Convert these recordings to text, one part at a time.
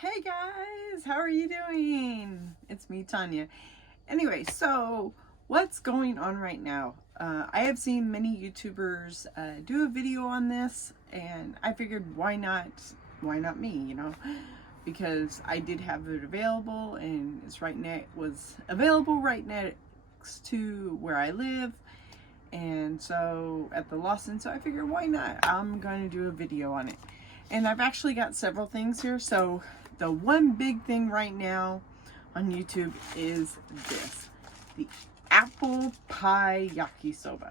Hey guys, how are you doing? It's me, Tanya. Anyway, so what's going on right now? I have seen many YouTubers do a video on this, and I figured why not me, because I did have it available, and was available right next to where I live, and so at the Lawson. So I figured why not? I'm going to do a video on it, and I've actually got several things here. So the one big thing right now on YouTube is this, the apple pie yakisoba.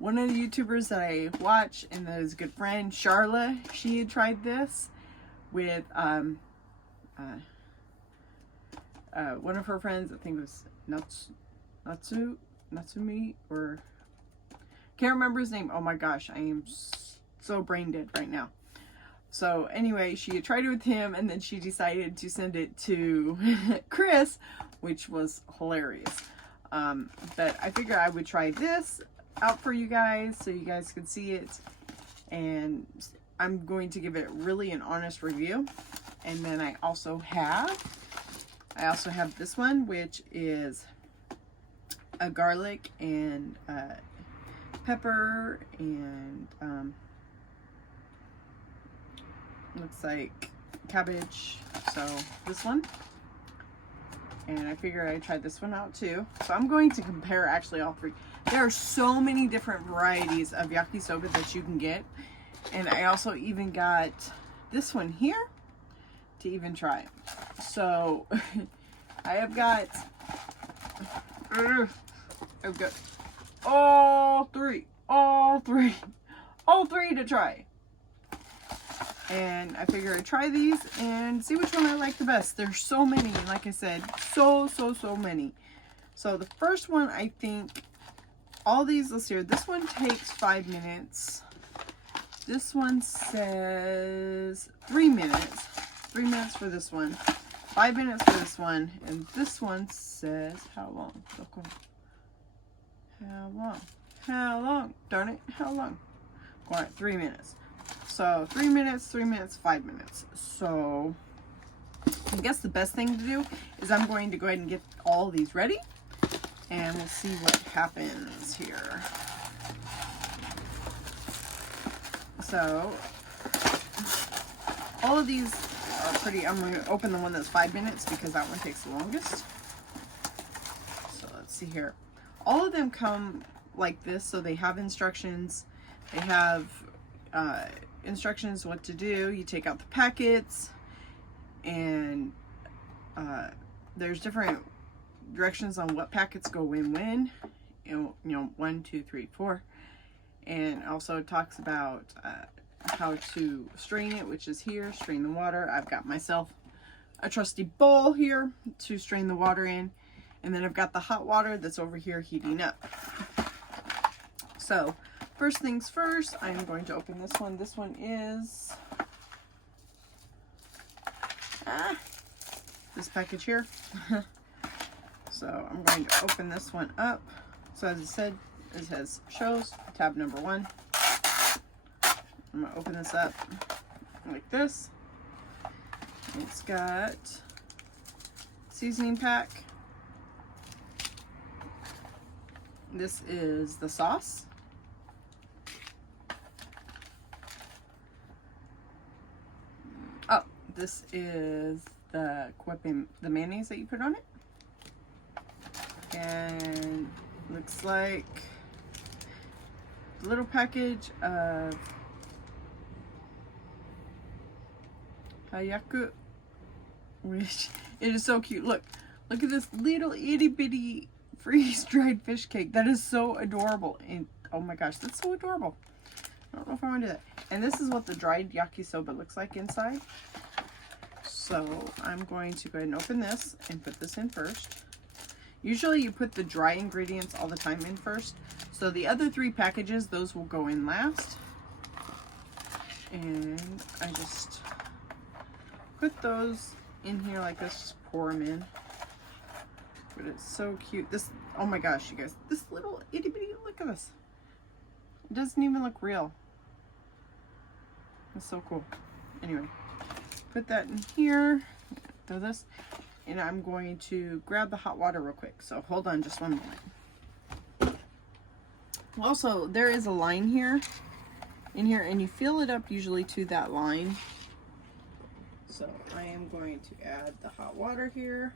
One of the YouTubers that I watch, and that is a good friend, Charla, she had tried this with one of her friends. I think it was Natsumi, or can't remember his name. Oh my gosh, I am so brain dead right now. So anyway, she had tried it with him, and then she decided to send it to Chris, which was hilarious. But I figured I would try this out for you guys so you guys could see it, and I'm going to give it really an honest review. And then I also have this one, which is a garlic and pepper and looks like cabbage. So this one, and I figured I'd try this one out too. So I'm going to compare actually all three. There are so many different varieties of yakisoba that you can get, and I also even got this one here to even try. So I've got all three to try. And I figure I'd try these and see which one I like the best. There's so many, like I said, so many. So the first one, I think, all these, let's see here. This one takes 5 minutes. This one says 3 minutes. 3 minutes for this one. 5 minutes for this one. And this one says, how long? How long? Darn it, how long? All right, 3 minutes. So 3 minutes, 3 minutes, 5 minutes. So I guess the best thing to do is I'm going to go ahead and get all these ready, and we'll see what happens here. So all of these are pretty. I'm going to open the one that's 5 minutes because that one takes the longest. So let's see here. All of them come like this, so they have instructions. They have instructions what to do. You take out the packets, and there's different directions on what packets go in when. You know, 1, 2, 3, 4, and also it talks about how to strain it, which is here. Strain the water. I've got myself a trusty bowl here to strain the water in, and then I've got the hot water that's over here heating up. So first things first, I'm going to open this one. This one is this package here. So I'm going to open this one up. So as I said, it shows tab number 1. I'm going to open this up like this. It's got seasoning pack. This is the sauce. Oh, this is the mayonnaise that you put on it. And looks like a little package of hayaku, which it is so cute. Look at this little itty bitty freeze-dried fish cake. That is so adorable. And oh my gosh, that's so adorable. I don't know if I want to do that. And this is what the dried yakisoba looks like inside. So I'm going to go ahead and open this and put this in first. Usually you put the dry ingredients all the time in first. So the other 3 packages, those will go in last. And I just put those in here like this, just pour them in. But it's so cute. This, oh my gosh, you guys, this little itty bitty, look at this. It doesn't even look real. It's so cool. Anyway, put that in here, throw this, and I'm going to grab the hot water real quick. So hold on just one moment. Also, there is a line here, in here, and you fill it up usually to that line. So I am going to add the hot water here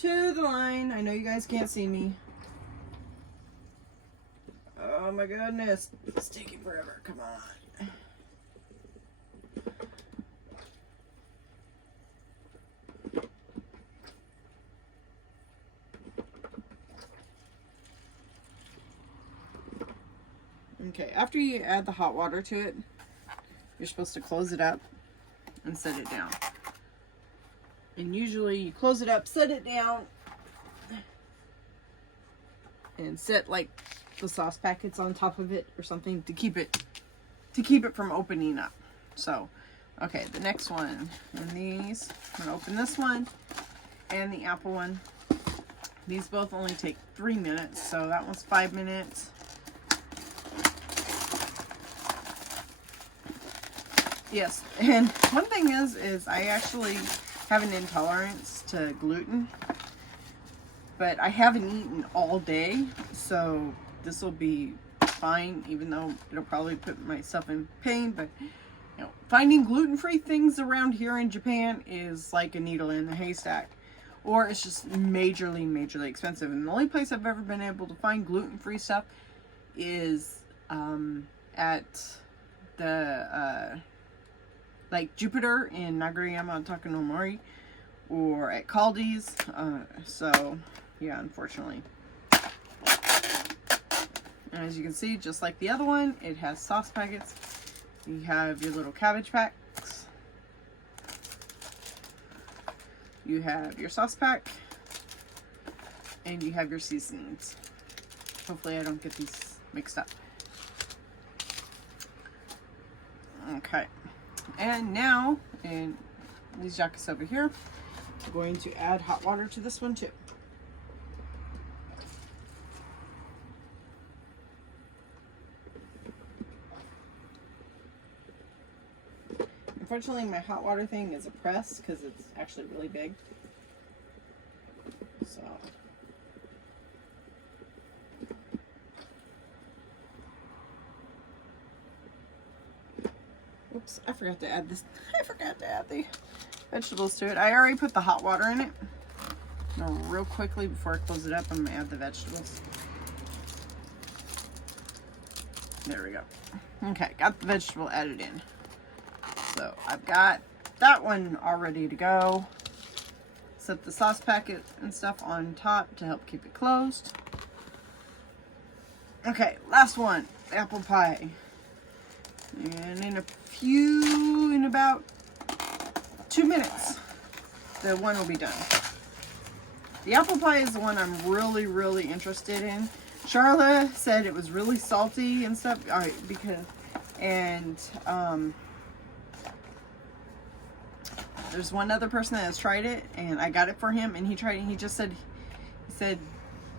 to the line. I know you guys can't see me. Oh my goodness, it's taking forever. Come on. Okay, after you add the hot water to it, you're supposed to close it up and set it down. And usually you close it up, set it down, and set like the sauce packets on top of it or something to keep it from opening up. So, okay, the next one, and these, I'm gonna open this one and the apple one. These both only take 3 minutes, so that one's 5 minutes. Yes, and one thing is I actually have an intolerance to gluten, but I haven't eaten all day, so this will be fine, even though it'll probably put myself in pain. But you know, finding gluten-free things around here in Japan is like a needle in a haystack, or it's just majorly expensive. And the only place I've ever been able to find gluten-free stuff is at the like Jupiter in Nagoriyama Takanomori, or at Caldi's. So yeah, unfortunately. And as you can see, just like the other one, it has sauce packets. You have your little cabbage packs. You have your sauce pack. And you have your seasonings. Hopefully I don't get these mixed up. Okay. And now, in these yakisoba here, I'm going to add hot water to this one too. Unfortunately, my hot water thing is a press because it's actually really big. So, oops, I forgot to add this. I forgot to add the vegetables to it. I already put the hot water in it. Now, real quickly before I close it up, I'm gonna add the vegetables. There we go. Okay, got the vegetable added in. So I've got that one all ready to go. Set the sauce packet and stuff on top to help keep it closed. Okay, last one, apple pie. And in about 2 minutes, the one will be done. The apple pie is the one I'm really interested in. Charla said it was really salty and stuff. All right, there's one other person that has tried it, and I got it for him, and he tried it, and he said,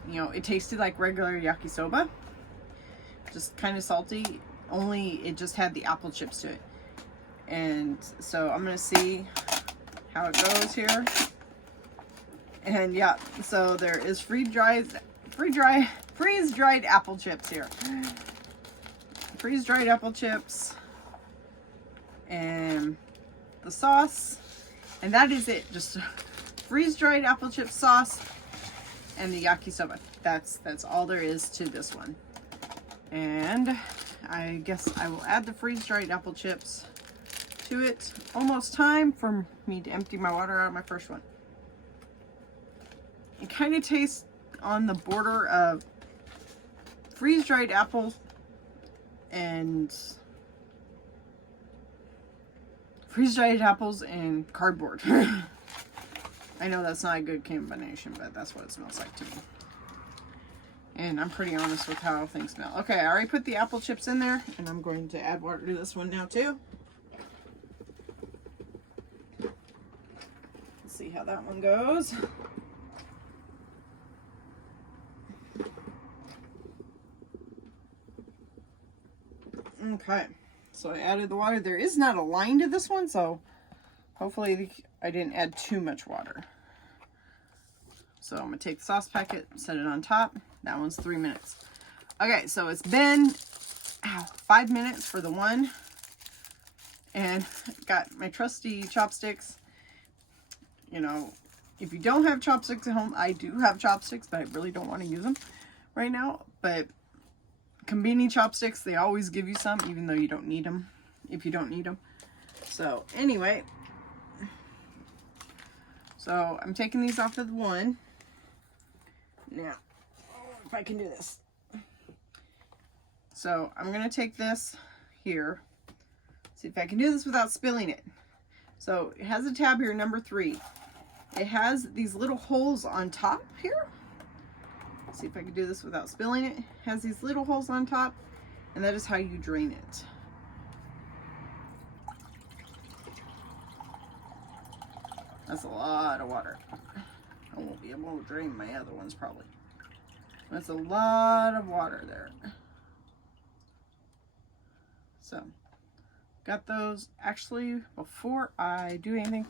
you know, it tasted like regular yakisoba, just kind of salty, only it just had the apple chips to it. And so I'm gonna see how it goes here. And yeah, so there is freeze-dried apple chips here. Freeze-dried apple chips and the sauce, and that is it. Just freeze-dried apple chip sauce and the yakisoba. That's all there is to this one. And I guess I will add the freeze-dried apple chips to it. Almost time for me to empty my water out of my first one. It kind of tastes on the border of freeze-dried apples and cardboard. I know that's not a good combination, but that's what it smells like to me. And I'm pretty honest with how things smell. Okay, I already put the apple chips in there, and I'm going to add water to this one now too. Let's see how that one goes. Okay, so I added the water. There is not a line to this one, so Hopefully I didn't add too much water. So I'm gonna take the sauce packet, set it on top. That one's 3 minutes. Okay, so it's been 5 minutes for the one. And got my trusty chopsticks. You know, if you don't have chopsticks at home, I do have chopsticks, but I really don't want to use them right now. But Combini chopsticks, they always give you some, even though you don't need them, if you don't need them. So anyway, so I'm taking these off of the one. Now, if I can do this. So I'm going to take this here. See if I can do this without spilling it. So it has a tab here, number 3. It has these little holes on top here. Let's see if I can do this without spilling it. It has these little holes on top, and that is how you drain it. That's a lot of water. I won't be able to drain my other ones probably. That's a lot of water there. So, got those. Actually, before I do anything,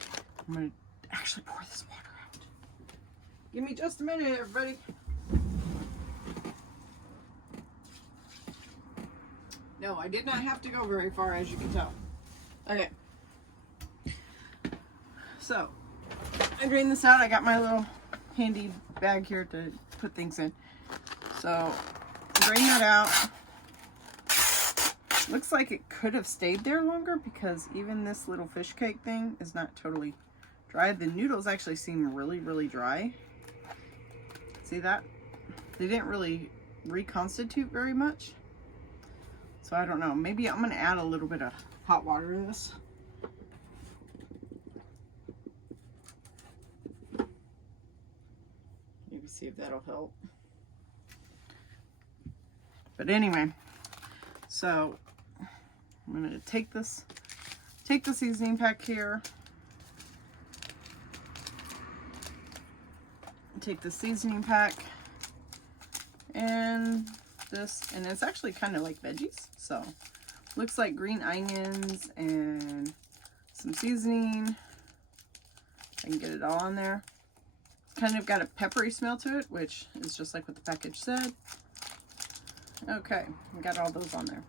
I'm going to actually pour this water out. Give me just a minute, everybody. No, I did not have to go very far, as you can tell. Okay. So, I drained this out. I got my little handy bag here to put things in. So, drain that out. Looks like it could have stayed there longer because even this little fish cake thing is not totally dry. The noodles actually seem really, really dry. See that? They didn't really reconstitute very much. So I don't know. Maybe I'm going to add a little bit of hot water to this. Maybe see if that'll help. But anyway, so I'm going to take the seasoning pack here. Take the seasoning pack and this, and it's actually kind of like veggies. So looks like green onions and some seasoning. I can get it all on there. Kind of got a peppery smell to it, which is just like what the package said. Okay, we got all those on there.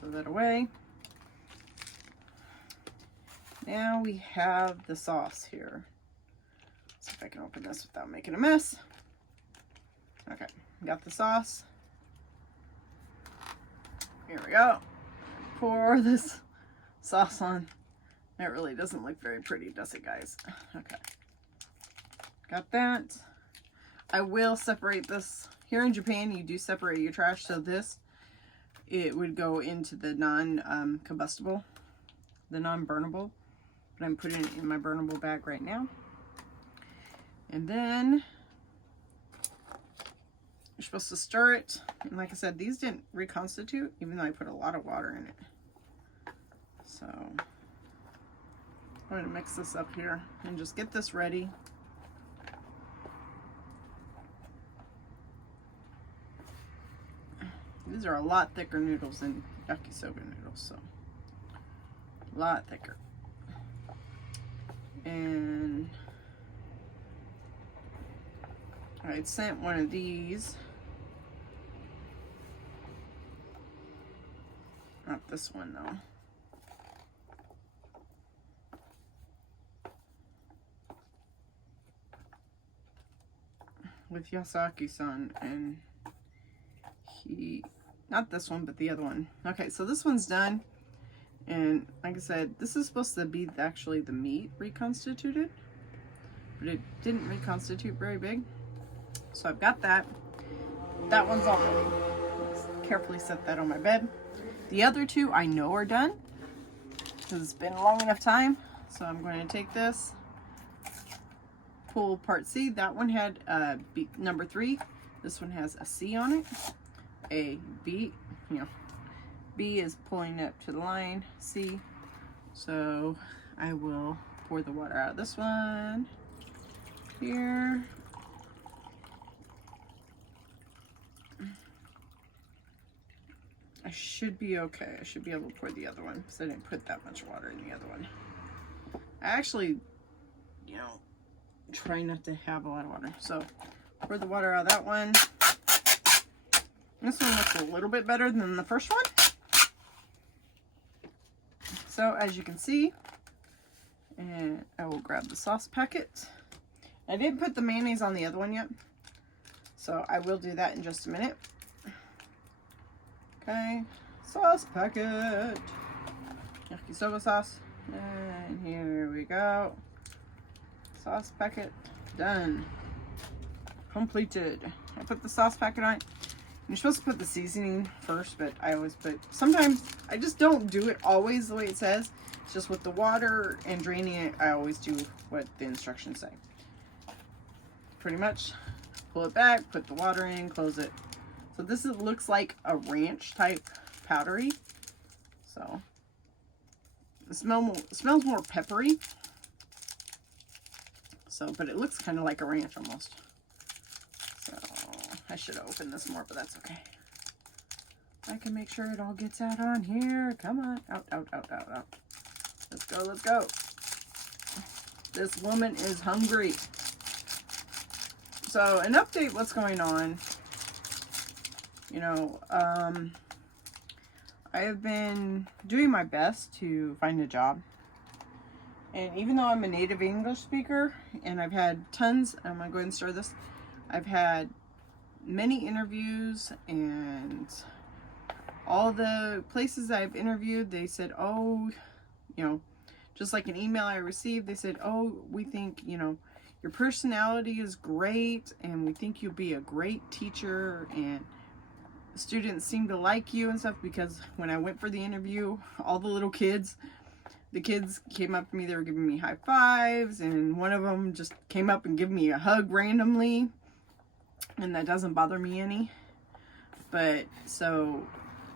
Throw that away. Now we have the sauce here. See if I can open this without making a mess. Okay, got the sauce. Here we go. Pour this sauce on. It really doesn't look very pretty, does it, guys? Okay. Got that. I will separate this. Here in Japan, you do separate your trash, so this, it would go into the non-combustible, the non-burnable. But I'm putting it in my burnable bag right now. And then you're supposed to stir it. And like I said, these didn't reconstitute, even though I put a lot of water in it. So I'm going to mix this up here and just get this ready. These are a lot thicker noodles than yakisoba noodles, so a lot thicker. And I had sent one of these, not this one though. With Yasaki-san, and he, not this one, but the other one. Okay, so this one's done. And like I said, this is supposed to be actually the meat reconstituted, but it didn't reconstitute very big. So I've got that. That one's all ready. Let's carefully set that on my bed. The other two I know are done because it's been a long enough time. So I'm going to take this, pull part C. That one had B, number 3. This one has a C on it. A, B, you know, B is pulling up to the line, C. So I will pour the water out of this one here. I should be okay. I should be able to pour the other one because I didn't put that much water in the other one. I actually, you know, try not to have a lot of water. So pour the water out of that one. This one looks a little bit better than the first one. So as you can see, and I will grab the sauce packet. I didn't put the mayonnaise on the other one yet, so I will do that in just a minute. Okay, sauce packet, yakisoba sauce, and here we go. Sauce packet done, completed. I put the sauce packet on. You're supposed to put the seasoning first, but I always put, sometimes I just don't do it always the way it says. It's just with the water and draining it, I always do what the instructions say. Pretty much pull it back, put the water in, close it. So this looks like a ranch type powdery. So it smells more peppery. So, but it looks kind of like a ranch almost. So I should have opened this more, but that's okay. I can make sure it all gets out on here. Come on. Out, out, out, out, out. Let's go, let's go. This woman is hungry. So, an update what's going on. You know, I have been doing my best to find a job. And even though I'm a native English speaker, and I've had tons, I'm going to go ahead and start this. I've had many interviews, and all the places I've interviewed, they said, oh, you know, just like an email I received, they said, oh, we think, you know, your personality is great, and we think you'll be a great teacher, and students seem to like you and stuff, because when I went for the interview, all the little kids, the kids came up to me, they were giving me high fives, and one of them just came up and gave me a hug randomly, and that doesn't bother me any. But so,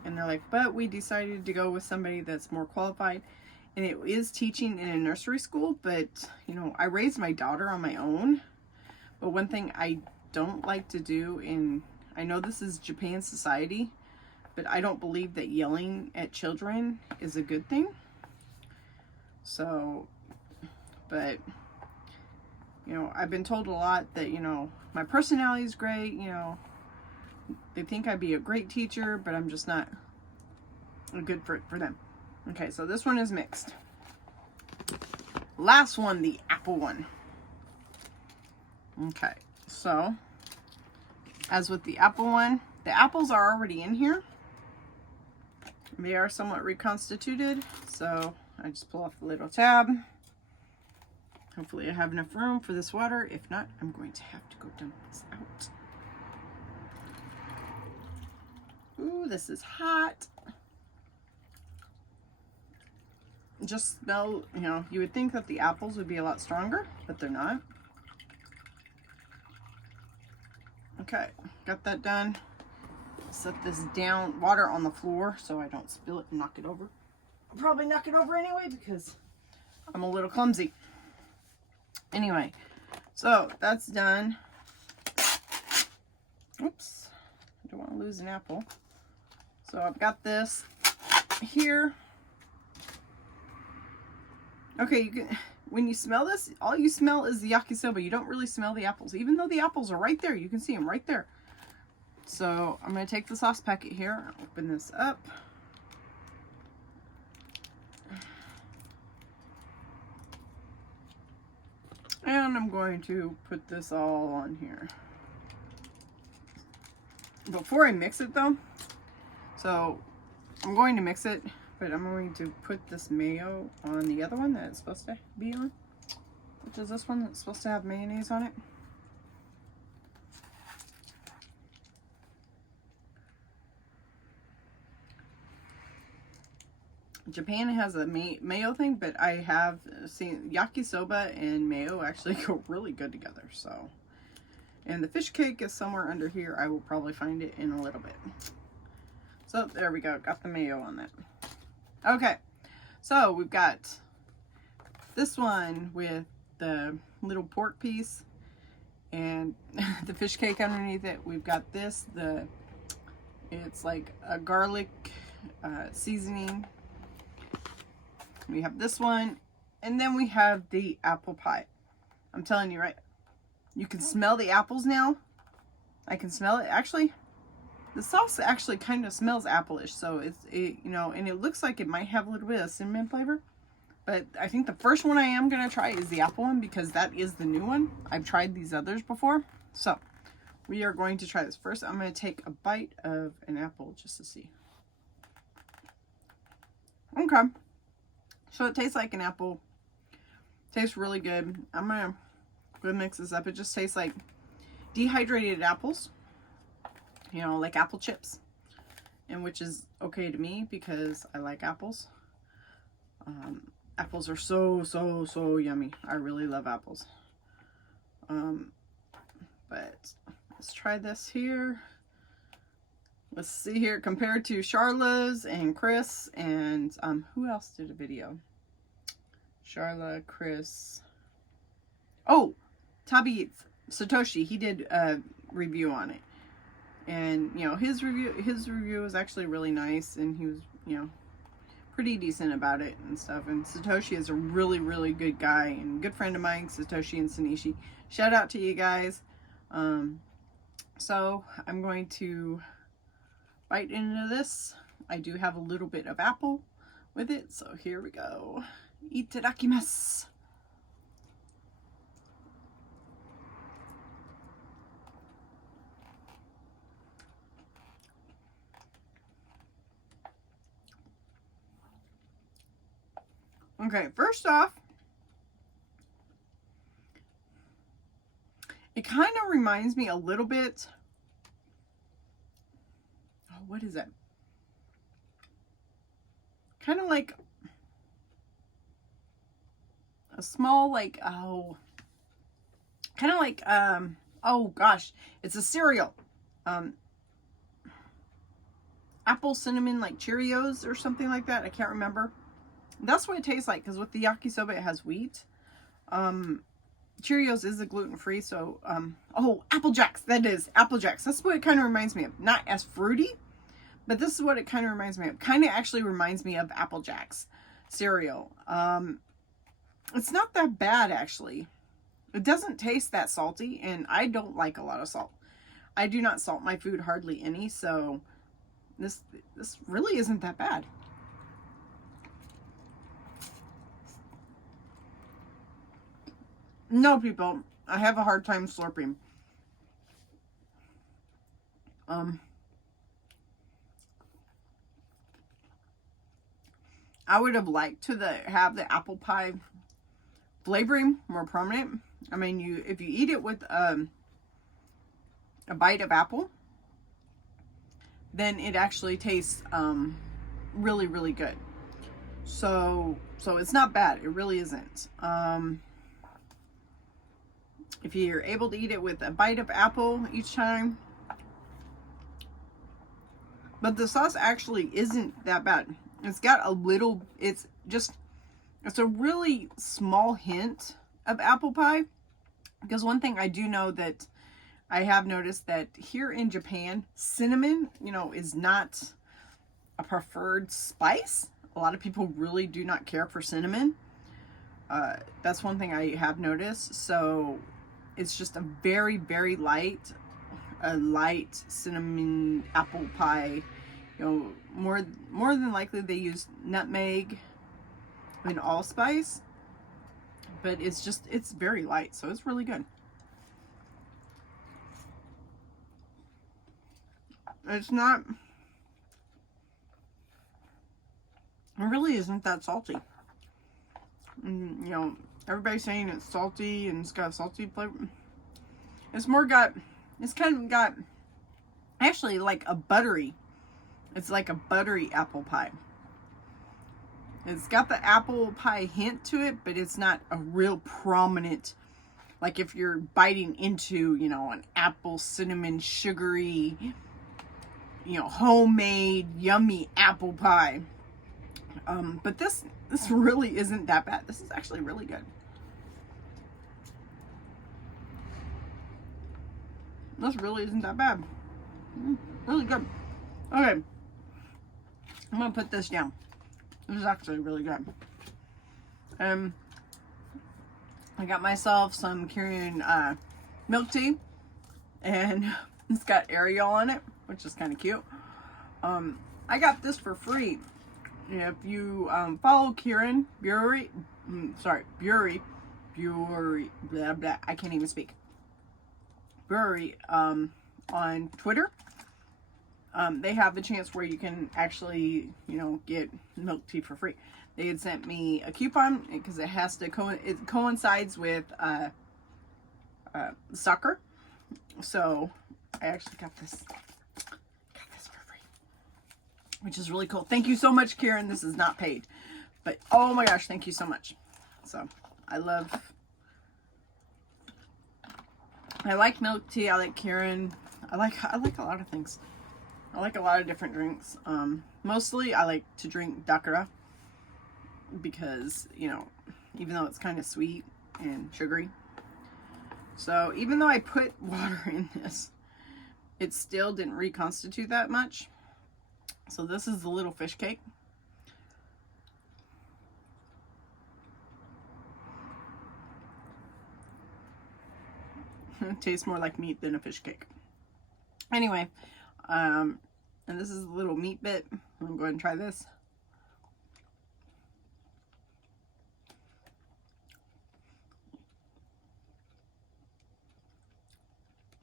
and they're like, but we decided to go with somebody that's more qualified, and it is teaching in a nursery school. But you know, I raised my daughter on my own, but one thing I don't like to do, and I know this is Japan society, but I don't believe that yelling at children is a good thing. So, but, you know, I've been told a lot that, you know, my personality is great, you know, they think I'd be a great teacher, but I'm just not a good for them. Okay, so this one is mixed. Last one, the apple one. Okay, so, as with the apple one, the apples are already in here. They are somewhat reconstituted, so I just pull off the little tab. Hopefully I have enough room for this water. If not, I'm going to have to go dump this out. Ooh, this is hot. Just smell, you know, you would think that the apples would be a lot stronger, but they're not. Okay, got that done. Set this down, water on the floor so I don't spill it and knock it over. I'll probably knock it over anyway because I'm a little clumsy. Anyway, so that's done. Oops, I don't want to lose an apple. So I've got this here. Okay, you can, when you smell this, all you smell is the yakisoba. You don't really smell the apples, even though the apples are right there. You can see them right there. So I'm going to take the sauce packet here, open this up. And I'm going to put this all on here. Before I mix it though, so I'm going to mix it, but I'm going to put this mayo on the other one that it's supposed to be on, which is this one that's supposed to have mayonnaise on it. Japan has a mayo thing, but I have seen yakisoba and mayo actually go really good together. So, and the fish cake is somewhere under here. I will probably find it in a little bit. So there we go. Got the mayo on that. Okay, so we've got this one with the little pork piece and the fish cake underneath it. We've got this, it's like a garlic seasoning. We have this one, and then we have the apple pie. I'm telling you, right? You can smell the apples now. I can smell it. Actually, the sauce actually kind of smells apple-ish, so you know, and it looks like it might have a little bit of cinnamon flavor. But I think the first one I am going to try is the apple one, because that is the new one. I've tried these others before. So we are going to try this. First, I'm going to take a bite of an apple just to see. Okay. So it tastes like an apple. Tastes really good. I'm going to go mix this up. It just tastes like dehydrated apples. You know, like apple chips. And which is okay to me because I like apples. Apples are so yummy. I really love apples. But let's try this here. Let's see here, compared to Charla's and Chris and who else did a video? Charla, Chris. Oh, Tabi Satoshi, he did a review on it. And you know, his review was actually really nice, and he was, you know, pretty decent about it and stuff. And Satoshi is a really good guy and good friend of mine, Satoshi and Sanishi. Shout out to you guys. So I'm going to bite into this. I do have a little bit of apple with it, so here we go. Itadakimasu. Okay, first off, it kind of reminds me a little bit. Oh, what is it? Kind of like a small, like, oh, kind of like, oh gosh, it's a cereal. Apple cinnamon, like Cheerios or something like that. I can't remember. That's what it tastes like, because with the yakisoba it has wheat. Cheerios is a gluten-free, so oh, Apple Jacks, that is Apple Jacks. That's what it kind of reminds me of. Not as fruity, but this is what it kind of reminds me of. Kind of actually reminds me of Apple Jacks cereal. It's not that bad, actually. It doesn't taste that salty, and I don't like a lot of salt. I do not salt my food hardly any, so this really isn't that bad. No, people, I have a hard time slurping. I would have liked to have the apple pie flavoring more prominent. I mean, if you eat it with a bite of apple, then it actually tastes really good. So it's not bad. It really isn't. If you're able to eat it with a bite of apple each time. But the sauce actually isn't that bad. It's got a little, it's a really small hint of apple pie. Because one thing I do know that I have noticed that here in Japan, cinnamon, you know, is not a preferred spice. A lot of people really do not care for cinnamon. That's one thing I have noticed. So it's just a very light cinnamon apple pie. You know, more than likely they use nutmeg and allspice, but it's very light, so it's really good. It really isn't that salty. You know, everybody's saying it's salty and it's got a salty flavor. It's kind of got actually like a buttery. It's like a buttery apple pie. It's got the apple pie hint to it, but it's not a real prominent, like if you're biting into, you know, an apple cinnamon sugary, you know, homemade yummy apple pie. But this really isn't that bad. This is actually really good. This really isn't that bad. Really good. Okay. I'm gonna put this down. This is actually really good. I got myself some Korean milk tea, and it's got Ariel on it, which is kind of cute. I got this for free. If you follow Kieran Bury, Bury, blah blah. I can't even speak. Bury on Twitter. They have a chance where you can actually, you know, get milk tea for free. They had sent me a coupon because it has to it coincides with soccer. So I actually got this for free, which is really cool. Thank you so much, Karen. This is not paid, but oh my gosh, thank you so much. So I like milk tea. I like Karen. I like a lot of things. I like a lot of different drinks. Mostly I like to drink dakara because, you know, even though it's kind of sweet and sugary. So even though I put water in this, it still didn't reconstitute that much. So this is the little fish cake. It tastes more like meat than a fish cake. Anyway, and this is a little meat bit. I'm going to go ahead and try this.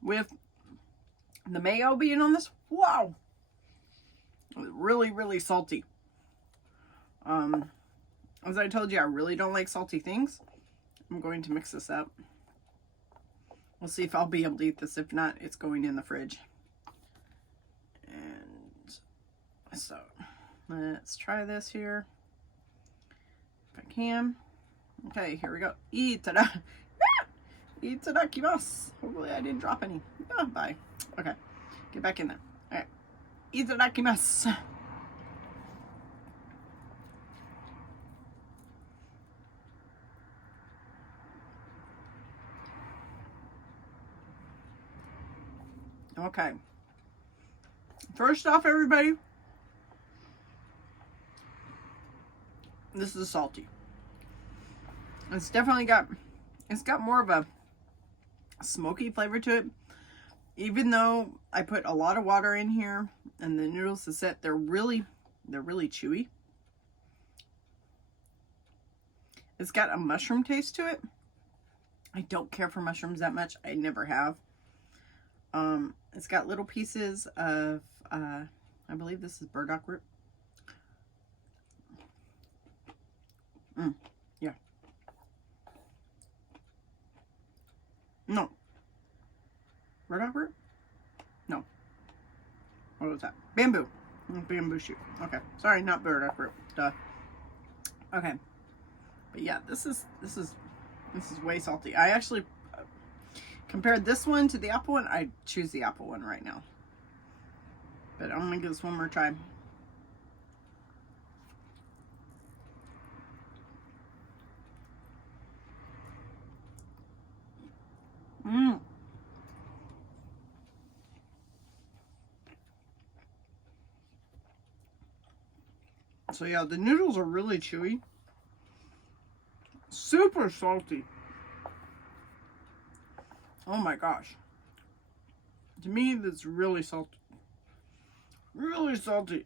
With the mayo being on this, wow, really, really salty. As I told you, I really don't like salty things. I'm going to mix this up. We'll see if I'll be able to eat this. If not, it's going in the fridge. And so, let's try this here. If I can. Okay, here we go. Itada. Itadakimasu. Hopefully I didn't drop any. Oh, bye. Okay, get back in there. All right. Itadakimasu. Okay. First off, everybody, this is salty. It's definitely got more of a smoky flavor to it. Even though I put a lot of water in here and the noodles to set, they're really chewy. It's got a mushroom taste to it. I don't care for mushrooms that much. I never have. It's got little pieces of, I believe this is burdock root. Yeah. No. Burdock root? No. What was that? Bamboo. Bamboo shoot. Okay. Sorry, not burdock root. Duh. Okay. But yeah, this is way salty. I actually compared this one to the apple one. I choose the apple one right now. But I'm gonna give this one more try. So yeah, the noodles are really chewy. Super salty. Oh my gosh. To me, that's really salty. Really salty.